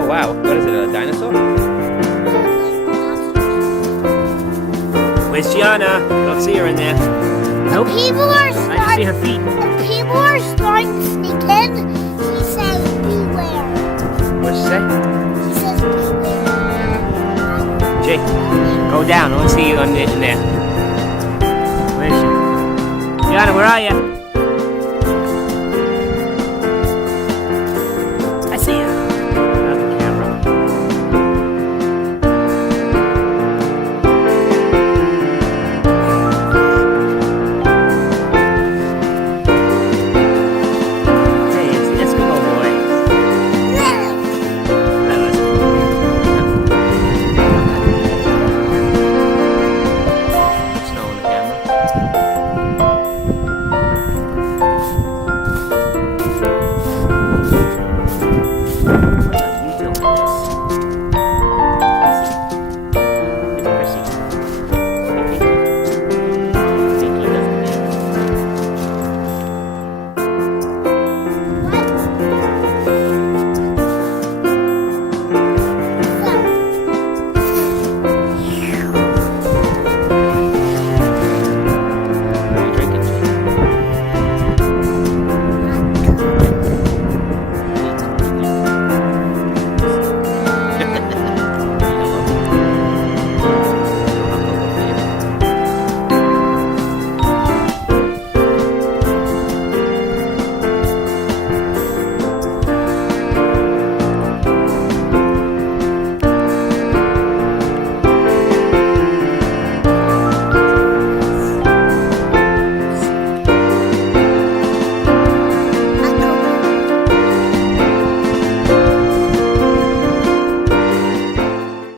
Oh wow, what is it, a dinosaur? Where's Gianna? I don't see her in there. Nope. People are I just see her feet. People are starting to sneak in. He says beware. What'd she say? He says beware. Jay, go down. I don't see you in there. Where is she? Gianna, where are you?